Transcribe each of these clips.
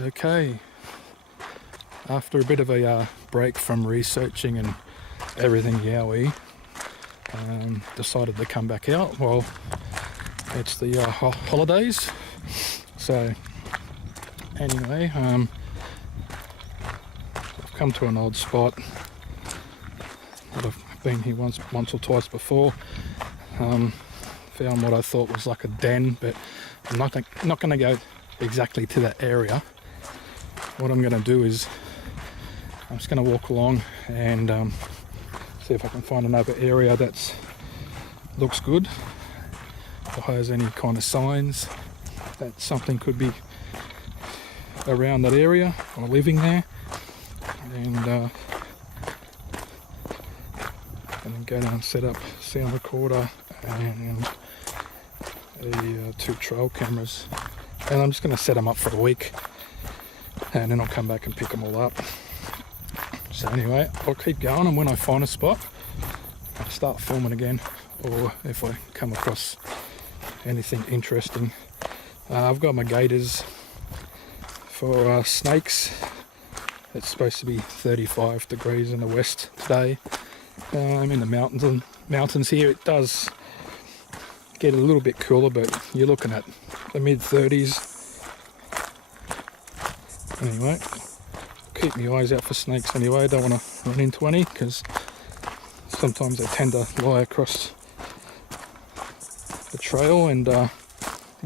Okay, after a bit of a break from researching and everything Yowie, decided to come back out. Well, it's the holidays, so anyway, I've come to an odd spot that I've been here once or twice before. Found what I thought was like a den, but I'm not going to go exactly to that area. What I'm going to do is I'm just going to walk along and see if I can find another area that looks good or has any kind of signs that something could be around that area or living there, and then go down and set up sound recorder and two trail cameras, and I'm just going to set them up for a week and then I'll come back and pick them all up. So anyway, I'll keep going, and when I find a spot I'll start filming again, or if I come across anything interesting. I've got my gaiters for snakes. It's supposed to be 35 degrees in the west today. I'm in the mountains here. It does get a little bit cooler, but you're looking at the mid-30s. Anyway, keep my eyes out for snakes anyway. I don't want to run into any, because sometimes they tend to lie across the trail and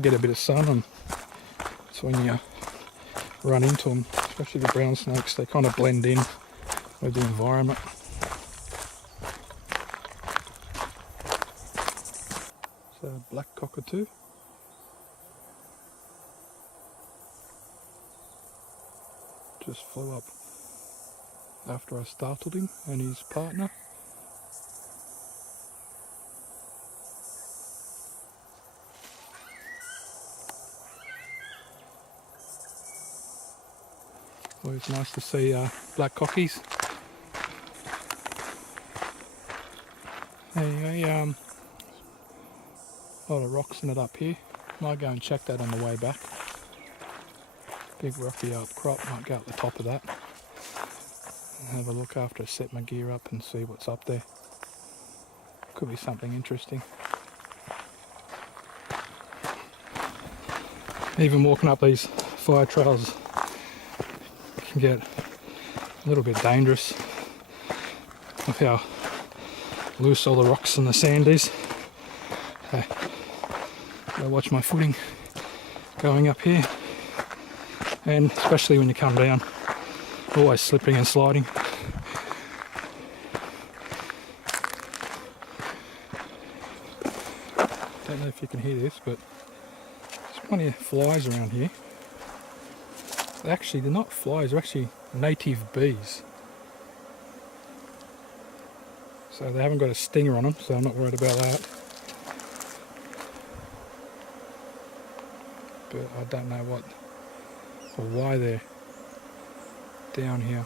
get a bit of sun, and so when you run into them, especially the brown snakes, they kind of blend in with the environment. So black cockatoo. Just flew up after I startled him and his partner. Always nice to see black cockies. Anyway, a lot of rocks in it up here. Might go and check that on the way back. Big rocky outcrop, might go up the top of that and have a look after I set my gear up and see what's up there. Could be something interesting. Even walking up these fire trails can get a little bit dangerous with how loose all the rocks and the sand is. So, I watch my footing going up here, and especially when you come down, always slipping and sliding. Don't know if you can hear this, but there's plenty of flies around here. Actually, they're not flies, they're actually native bees. So they haven't got a stinger on them, so I'm not worried about that. But I don't know what or why they're down here.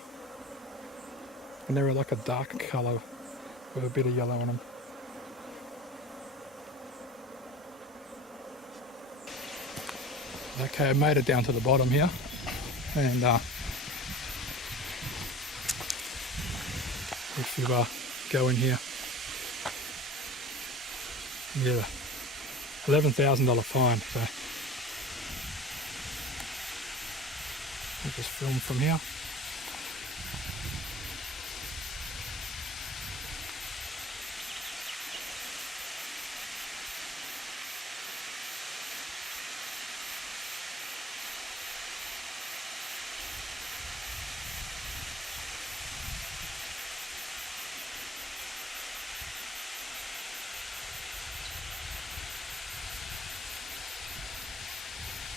And they're like a dark colour with a bit of yellow on them. Okay, I made it down to the bottom here, and if you go in here, you get a $11,000 fine. So I'll just film from here.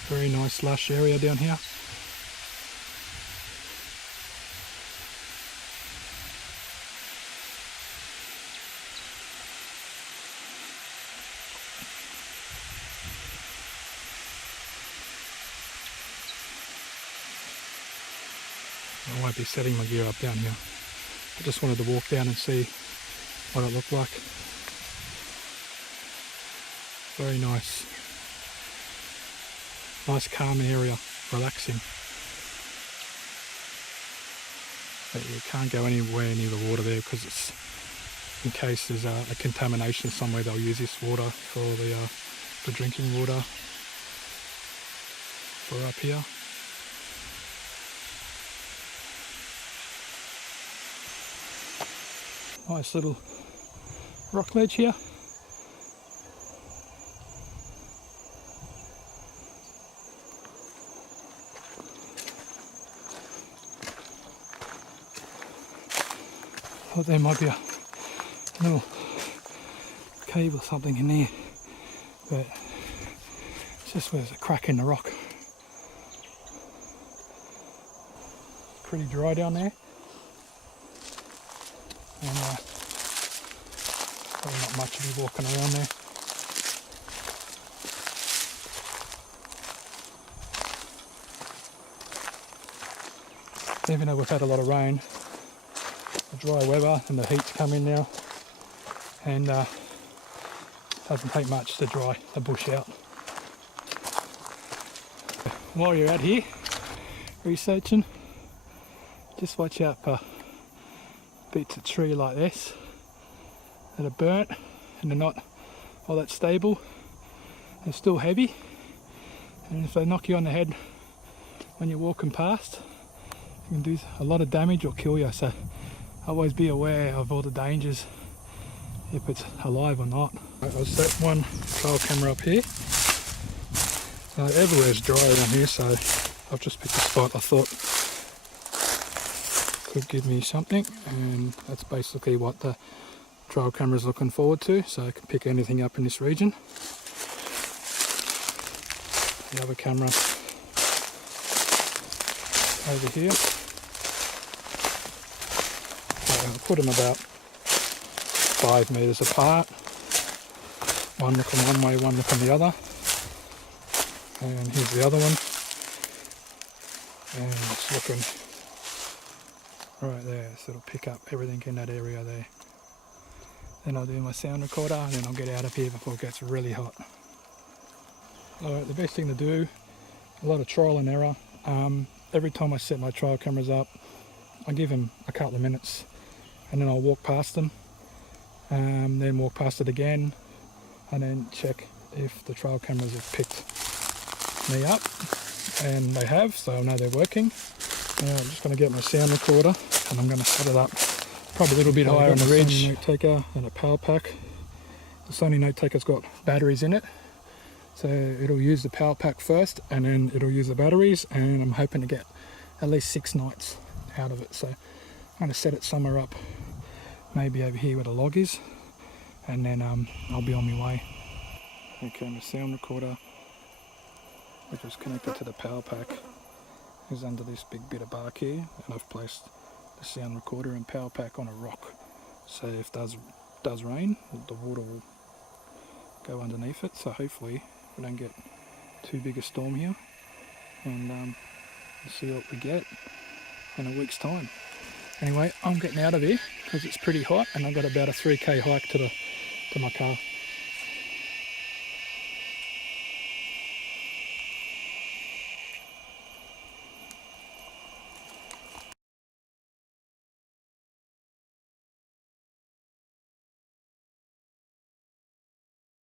Very nice lush area down here. I won't be setting my gear up down here. I just wanted to walk down and see what it looked like. Very nice. Nice calm area, relaxing. But you can't go anywhere near the water there because it's, in case there's a contamination somewhere, they'll use this water for the drinking water for up here. Nice little rock ledge here. Thought there might be a little cave or something in there, but it's just where there's a crack in the rock. Pretty dry down there, and probably not much of you walking around there. Even though we've had a lot of rain, the dry weather and the heat's come in now, and doesn't take much to dry the bush out. While you're out here researching, just watch out for bits of tree like this that are burnt and they're not all that stable. They're still heavy, and if they knock you on the head when you're walking past, you can do a lot of damage or kill you. So always be aware of all the dangers, if it's alive or not. I'll set one trail camera up here. Everywhere's dry around here, so I've just picked a spot I thought could give me something, and that's basically what the trail camera is looking forward to, so I can pick anything up in this region. The other camera over here. I'll put them about 5 metres apart, one looking one way, one looking the other, and here's the other one, and it's looking right there, so it'll pick up everything in that area there. Then I'll do my sound recorder, and then I'll get out of here before it gets really hot. Alright, the best thing to do, a lot of trial and error. Every time I set my trail cameras up, I give them a couple of minutes, and then I'll walk past them, then walk past it again, and then check if the trail cameras have picked me up, and they have, so I know they're working. Now I'm just going to get my sound recorder, and I'm going to set it up probably a little bit higher on the ridge. Note taker and a power pack. The Sony note taker's got batteries in it, so it'll use the power pack first, and then it'll use the batteries, and I'm hoping to get at least 6 nights out of it. So I'm going to set it somewhere up, maybe over here where the log is, and then I'll be on my way. Okay, my sound recorder, which is connected to the power pack, is under this big bit of bark here, and I've placed the sound recorder and power pack on a rock. So if it does rain, the water will go underneath it. So hopefully we don't get too big a storm here, and we'll see what we get in a week's time. Anyway, I'm getting out of here because it's pretty hot, and I've got about a 3k hike to my car.